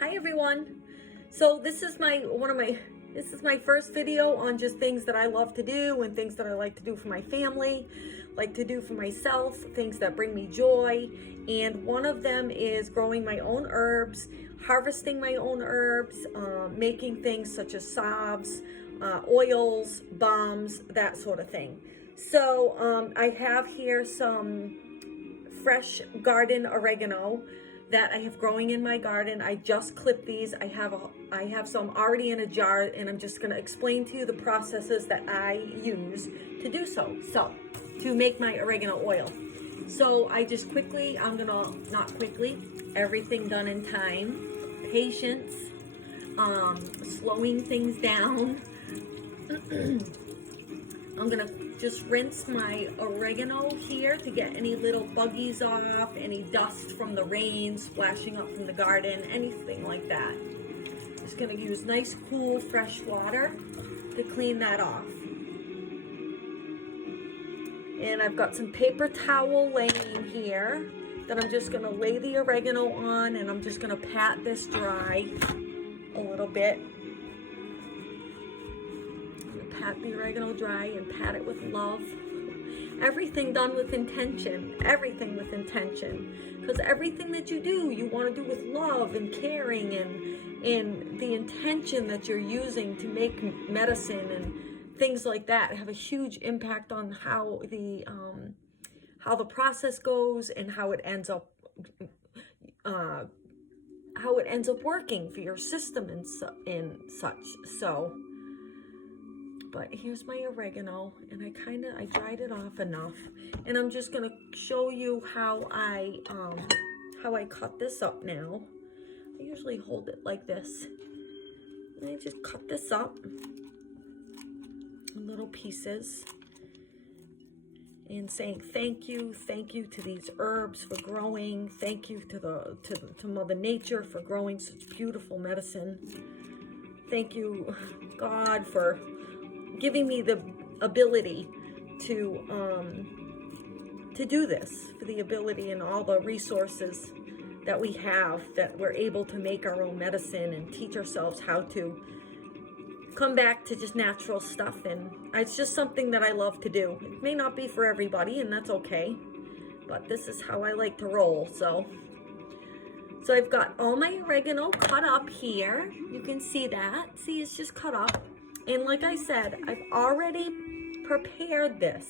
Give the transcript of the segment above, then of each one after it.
Hi everyone. So this is my first video on just things that I love to do and things that I like to do for my family, like to do for myself, things that bring me joy. And one of them is growing my own herbs, harvesting my own herbs, making things such as salves, oils, balms, that sort of thing. So I have here some fresh garden oregano that I have growing in my garden. I just clipped these. I have some already in a jar, and I'm just going to explain to you the processes that I use to do so. So, to make my oregano oil. So I just quickly, everything done in time, patience, slowing things down. I'm gonna just rinse my oregano here to get any little buggies off, any dust from the rain splashing up from the garden, anything like that. Just gonna use nice, cool, fresh water to clean that off. And I've got some paper towel laying here that I'm just gonna lay the oregano on, and I'm just gonna pat this dry a little bit. Pat the oregano dry and pat it with love. Everything done with intention. Everything with intention. Because everything that you do, you want to do with love and caring, and the intention that you're using to make medicine and things like that have a huge impact on how the process goes and how it ends up working for your system and such. So. But here's my oregano, and I dried it off enough, and I'm just gonna show you how I cut this up now. I usually hold it like this, and I just cut this up in little pieces, and saying thank you to these herbs for growing. Thank you to Mother Nature for growing such beautiful medicine. Thank you, God, for giving me the ability to do this, for the ability and all the resources that we have, that we're able to make our own medicine and teach ourselves how to come back to just natural stuff. And it's just something that I love to do. It may not be for everybody, and that's okay, but this is how I like to roll. So I've got all my oregano cut up here. You can see that. See, it's just cut up. And like I said, I've already prepared this.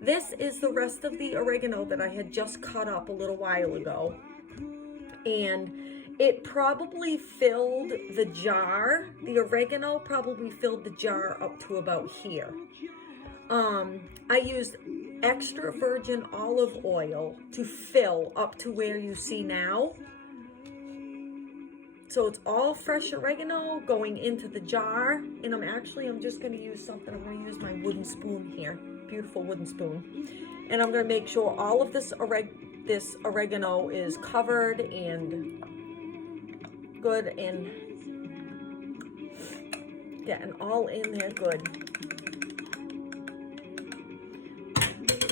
This is the rest of the oregano that I had just cut up a little while ago. And it probably filled the jar. The oregano probably filled the jar up to about here. I used extra virgin olive oil to fill up to where you see now. So it's all fresh oregano going into the jar, and I'm just going to use something. I'm going to use my wooden spoon here, beautiful wooden spoon, and I'm going to make sure all of this oregano is covered and good and getting all in there good.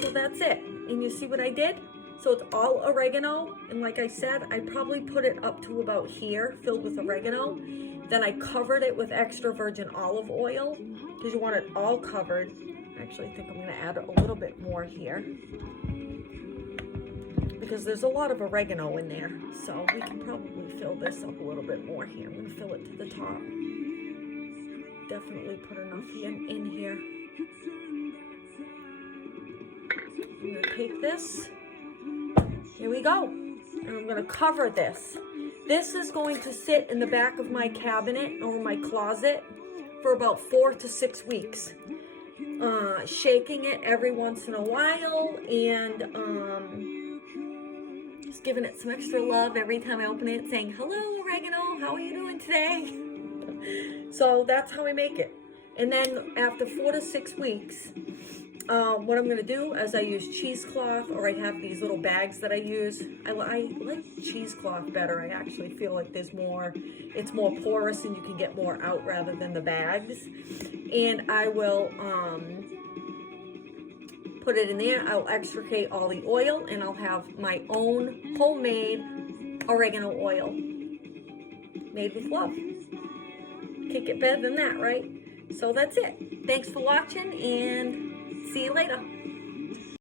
So that's it, and you see what I did? So it's all oregano, and like I said, I probably put it up to about here, filled with oregano. Then I covered it with extra virgin olive oil, because you want it all covered. Actually, I think I'm gonna add a little bit more here, because there's a lot of oregano in there. So we can probably fill this up a little bit more here. I'm gonna fill it to the top. Definitely put enough in here. I'm gonna take this. Here we go, and I'm gonna cover this. This is going to sit in the back of my cabinet or my closet for about 4 to 6 weeks. Shaking it every once in a while, and just giving it some extra love every time I open it, saying, hello, oregano, how are you doing today? So that's how I make it. And then after 4 to 6 weeks, what I'm going to do is I use cheesecloth, or I have these little bags that I use. I like cheesecloth better. I actually feel like it's more porous and you can get more out rather than the bags. And I will put it in there. I'll extricate all the oil, and I'll have my own homemade oregano oil. made with love. Can't get better than that, right? So that's it. Thanks for watching, and see you later.